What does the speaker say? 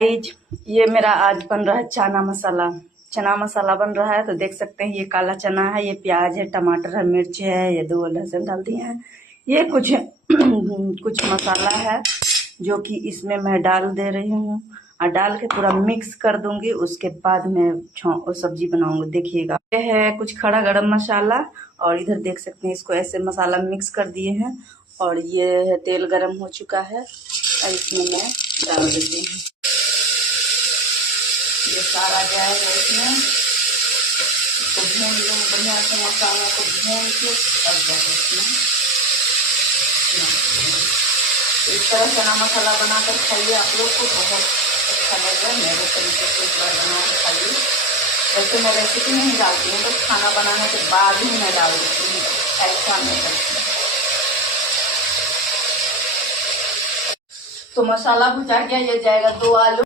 Guys, ये मेरा आज बन रहा है चना मसाला। चना मसाला बन रहा है तो देख सकते हैं, ये काला चना है, ये प्याज है, टमाटर है, मिर्च है, ये 2 लहसुन डाल दिए हैं। ये कुछ कुछ मसाला है जो कि इसमें मैं डाल दे रही हूँ और डाल के पूरा मिक्स कर दूंगी। उसके बाद मैं सब्जी बनाऊंगी, देखिएगा। ये है कुछ खड़ा गरम मसाला और इधर देख सकते हैं, इसको ऐसे मसाला मिक्स कर दिए हैं। और ये है तेल गरम हो चुका है और इसमें मैं डाल देती हूँ। ये सारा जाएगा इसमें, इसको भून लूँ बढ़िया से, मसाला को भून के और जाएगा इसमें। इस तरह चना मसाला बनाकर खाइए, आप लोग को बहुत अच्छा लगेगा। मेरे तरीके से एक बार बना के खाइए। वैसे मैं रेसिपी नहीं डालती हूँ, बस खाना बनाने के बाद ही मैं डाल देती हूँ, ऐसा नहीं करती हूँ। तो मसाला भुजा गया, ये जाएगा 2 आलू।